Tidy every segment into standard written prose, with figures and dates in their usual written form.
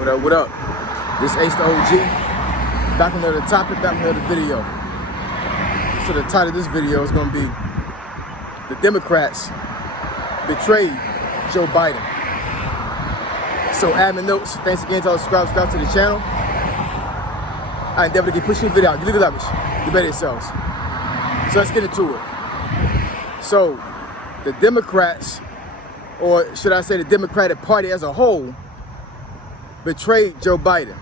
What up, what up? This Ace the OG. Back on another topic, back on another video. So the title of this video is gonna be The Democrats Betrayed Joe Biden. So admin notes, thanks again to all the subscribe to the channel. I endeavor to keep pushing the video out. You leave it lavish, you better yourselves. So let's get into it. So the Democrats, or should I say the Democratic Party as a whole, betrayed Joe Biden.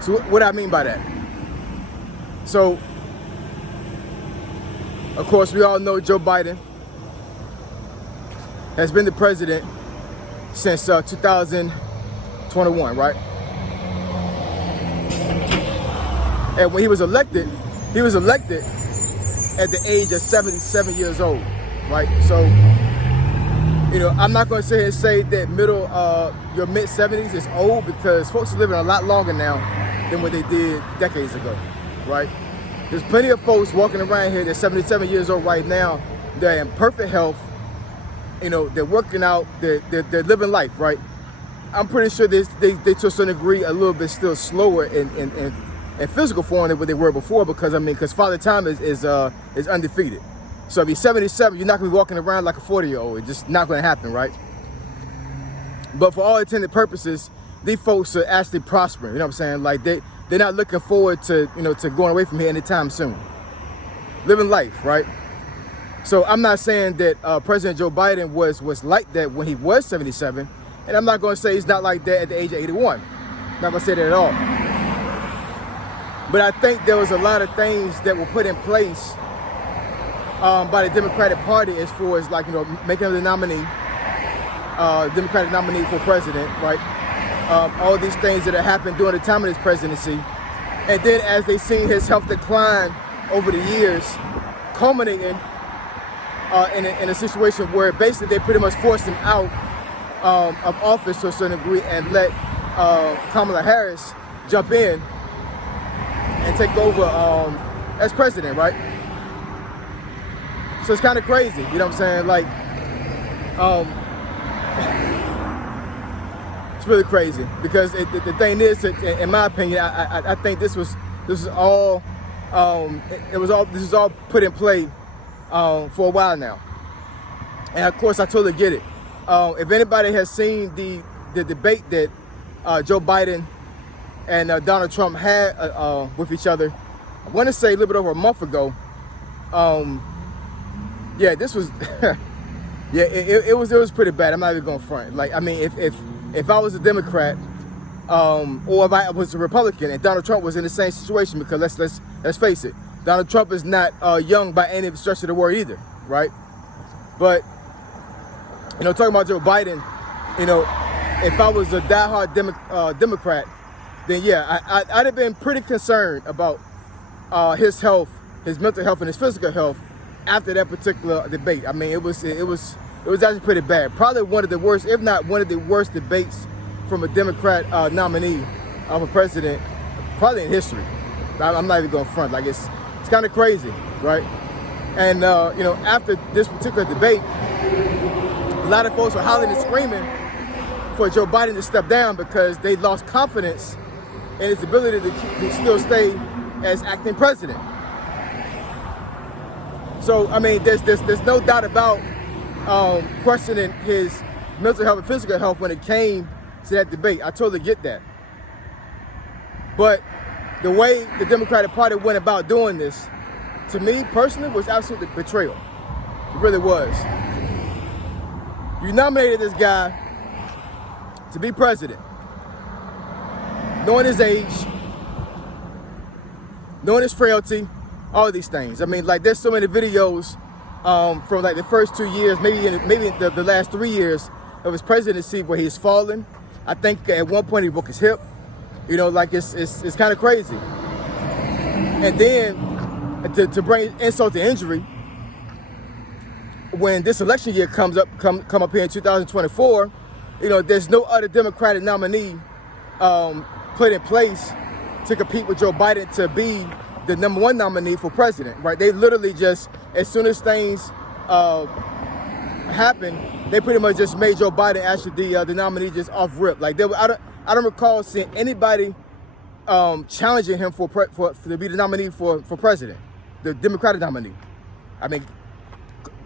So what do I mean by that? So, of course, we all know Joe Biden has been the president since 2021, right? And when he was elected at the age of 77 years old, right? So, you know, I'm not going to sit here and say that your mid-70s is old, because folks are living a lot longer now than what they did decades ago, right? There's plenty of folks walking around here that's 77 years old right now. They're in perfect health. You know, they're working out. They're living life, right? I'm pretty sure they to a certain degree a little bit still slower in physical form than what they were before, because Father Time is undefeated. So if you're 77, you're not going to be walking around like a 40-year-old. It's just not going to happen, right? But for all intended purposes, these folks are actually prospering. You know what I'm saying? Like they're not looking forward to, you know, to going away from here anytime soon. Living life, right? So I'm not saying that President Joe Biden was like that when he was 77, and I'm not going to say he's not like that at the age of 81. I'm not going to say that at all. But I think there was a lot of things that were put in place by the Democratic Party as far as, like, you know, making him the nominee, Democratic nominee for president, right? All these things that have happened during the time of his presidency. And then as they seen his health decline over the years, culminating in a situation where basically they pretty much forced him out of office to a certain degree and let Kamala Harris jump in and take over as president, right? So it's kind of crazy, you know what I'm saying? Like, it's really crazy, because the thing is, in my opinion, I think this is all put in play for a while now. And of course, I totally get it. If anybody has seen the debate that Joe Biden and Donald Trump had with each other, I want to say a little bit over a month ago. Yeah, this was, yeah, it was pretty bad. I'm not even going to front. Like, I mean, if I was a Democrat, or if I was a Republican and Donald Trump was in the same situation, because let's face it, Donald Trump is not young by any stretch of the word either, right? But, you know, talking about Joe Biden, you know, if I was a diehard Democrat, then yeah, I'd have been pretty concerned about his health, his mental health, and his physical health after that particular debate. I mean, it was actually pretty bad. Probably one of the worst, if not one of the worst debates from a Democrat nominee for president, probably in history. I'm not even going to front. Like, it's kind of crazy, right? And you know, after this particular debate, a lot of folks were hollering and screaming for Joe Biden to step down, because they lost confidence in his ability to still stay as acting president. So, I mean, there's no doubt about questioning his mental health and physical health when it came to that debate. I totally get that. But the way the Democratic Party went about doing this, to me personally, was absolutely betrayal. It really was. You nominated this guy to be president, knowing his age, knowing his frailty, all of these things. I mean, like, there's so many videos from like the first 2 years, maybe the last 3 years of his presidency, where he's fallen. I think at one point he broke his hip. You know, like, it's kind of crazy. And then to bring insult to injury, when this election year come up here in 2024, you know, there's no other Democratic nominee put in place to compete with Joe Biden to be the #1 nominee for president, right? They literally just, as soon as things happen, they pretty much just made Joe Biden actually the nominee just off rip. Like I don't recall seeing anybody challenging him for to be the nominee for president, the Democratic nominee. I mean,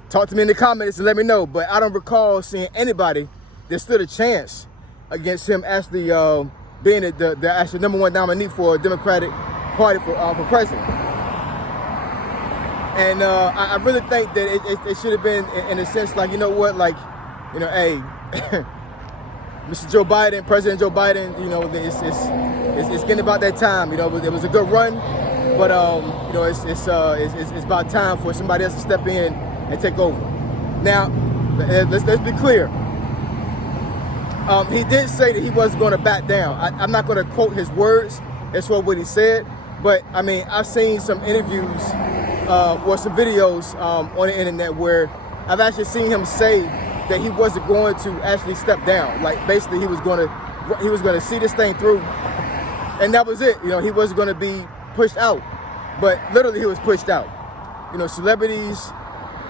talk to me in the comments and let me know. But I don't recall seeing anybody that stood a chance against him actually being the actual #1 nominee for a Democratic Party for president. And I really think that it should have been in a sense like, you know what, like, you know, hey, Mr. Joe Biden, President Joe Biden, you know, it's getting about that time. You know, it was a good run, but you know, it's about time for somebody else to step in and take over. Now, let's be clear. He did say that he wasn't going to back down. I'm not going to quote his words as for what he said, but I mean, I've seen some interviews or some videos on the internet where I've actually seen him say that he wasn't going to actually step down. Like basically, he was going to see this thing through, and that was it. You know, he wasn't going to be pushed out, but literally he was pushed out. You know, celebrities,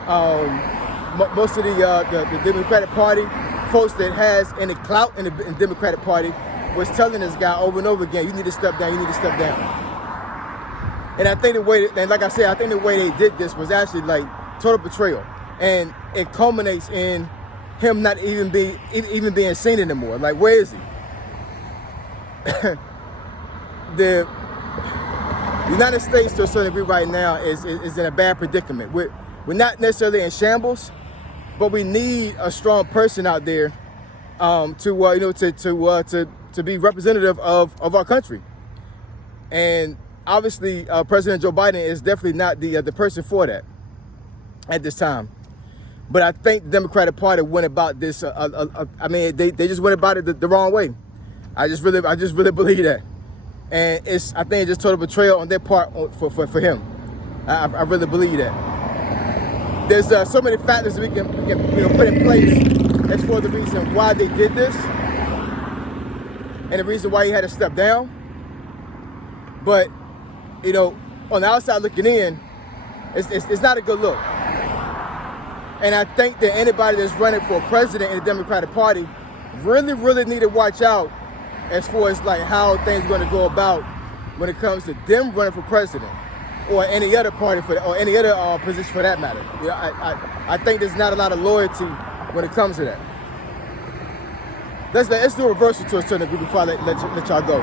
most of the Democratic Party, folks that has any clout in the Democratic Party, was telling this guy over and over again, you need to step down, you need to step down. And I think the way, and like I said, I think the way they did this was actually like total betrayal. And it culminates in him not even being seen anymore. Like, where is he? The United States, to a certain degree right now, is in a bad predicament. We're not necessarily in shambles, but we need a strong person out there to be representative of our country. And obviously, President Joe Biden is definitely not the person for that at this time. But I think the Democratic Party went about this. I mean, they just went about it the wrong way. I just really believe that, and I think it's just total betrayal on their part for him. I really believe that. There's so many factors that we can put in place as for the reason why they did this, and the reason why he had to step down. But you know, on the outside looking in, it's not a good look. And I think that anybody that's running for president in the Democratic Party really need to watch out as far as like how things are going to go about when it comes to them running for president or any other party or any other position for that matter. You know, I think there's not a lot of loyalty when it comes to that. Let's do a reversal to a certain degree before I let y'all go.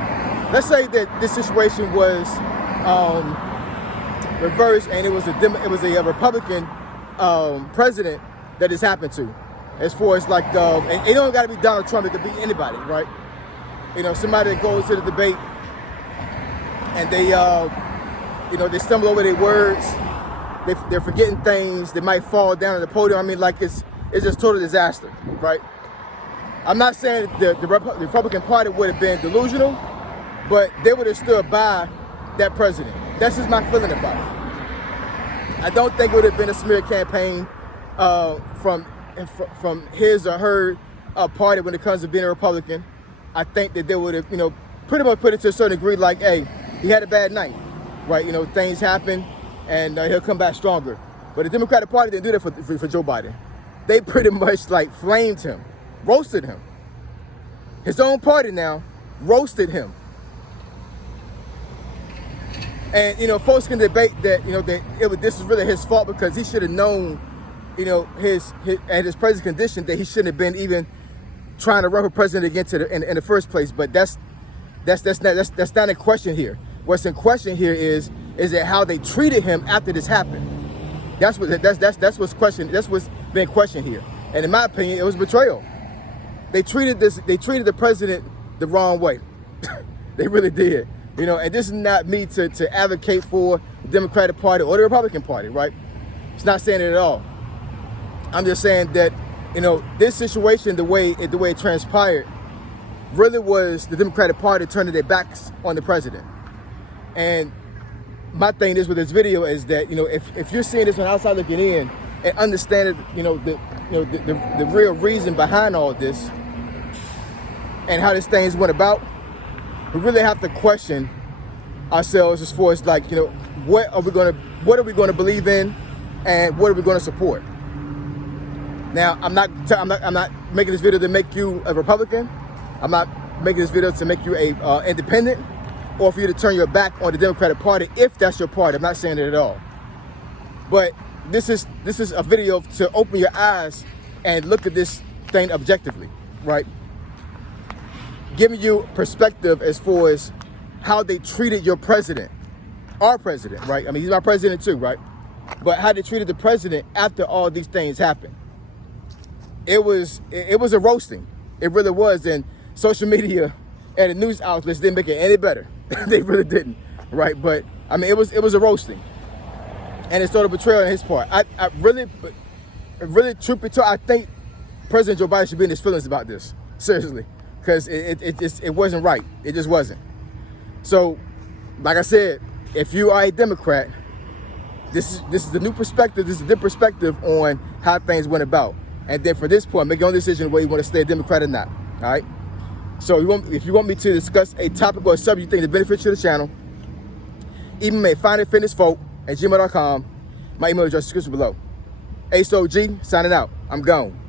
Let's say that this situation was reversed and it was a Republican president that this happened to, as far as like and it don't got to be Donald Trump, it could be anybody, right? You know, somebody that goes to the debate and they they stumble over their words, they're forgetting things, they might fall down at the podium. I mean, like it's just total disaster, right? I'm not saying the Republican Party would have been delusional, but they would have stood by that president. That's just my feeling about it. I don't think it would have been a smear campaign from his or her party when it comes to being a Republican. I think that they would have, pretty much put it to a certain degree like, hey, he had a bad night, right? You know, things happen and he'll come back stronger. But the Democratic Party didn't do that for Joe Biden. They pretty much like flamed him, roasted him. His own party now roasted him. And, folks can debate that, this is really his fault because he should have known, his present condition that he shouldn't have been even trying to run for president again in the first place. But that's not in question here. What's in question here is it how they treated him after this happened. That's what's questioned. That's what's been questioned here. And in my opinion, it was betrayal. They treated the president the wrong way. They really did. And this is not me to advocate for the Democratic Party or the Republican Party, right? It's not saying it at all. I'm just saying that, this situation, the way it transpired, really was the Democratic Party turning their backs on the president. And my thing is with this video is that, if you're seeing this on the outside looking in and understanding, the real reason behind all this and how this thing went about, we really have to question ourselves as far as like, what are we going to believe in and what are we going to support? Now, I'm not making this video to make you a Republican. I'm not making this video to make you a independent, or for you to turn your back on the Democratic Party if that's your party. I'm not saying it at all. But this is a video to open your eyes and look at this thing objectively, right? Giving you perspective as far as how they treated your president, our president, right? I mean, he's my president too, right? But how they treated the president after all these things happened. It was a roasting. It really was. And social media and the news outlets didn't make it any better. They really didn't, right? But I mean, it was a roasting, and it's sort of betrayal on his part. I really, truth be told, I think President Joe Biden should be in his feelings about this, seriously, because it wasn't right. It just wasn't. So, like I said, if you are a Democrat, this is the new perspective. This is a different perspective on how things went about. And then from this point, make your own decision whether you want to stay a Democrat or not. All right. So if you want me to discuss a topic or a subject you think that benefits to the channel, email me at finditfitnessfolk@gmail.com. My email address is description below. AceOG signing out. I'm gone.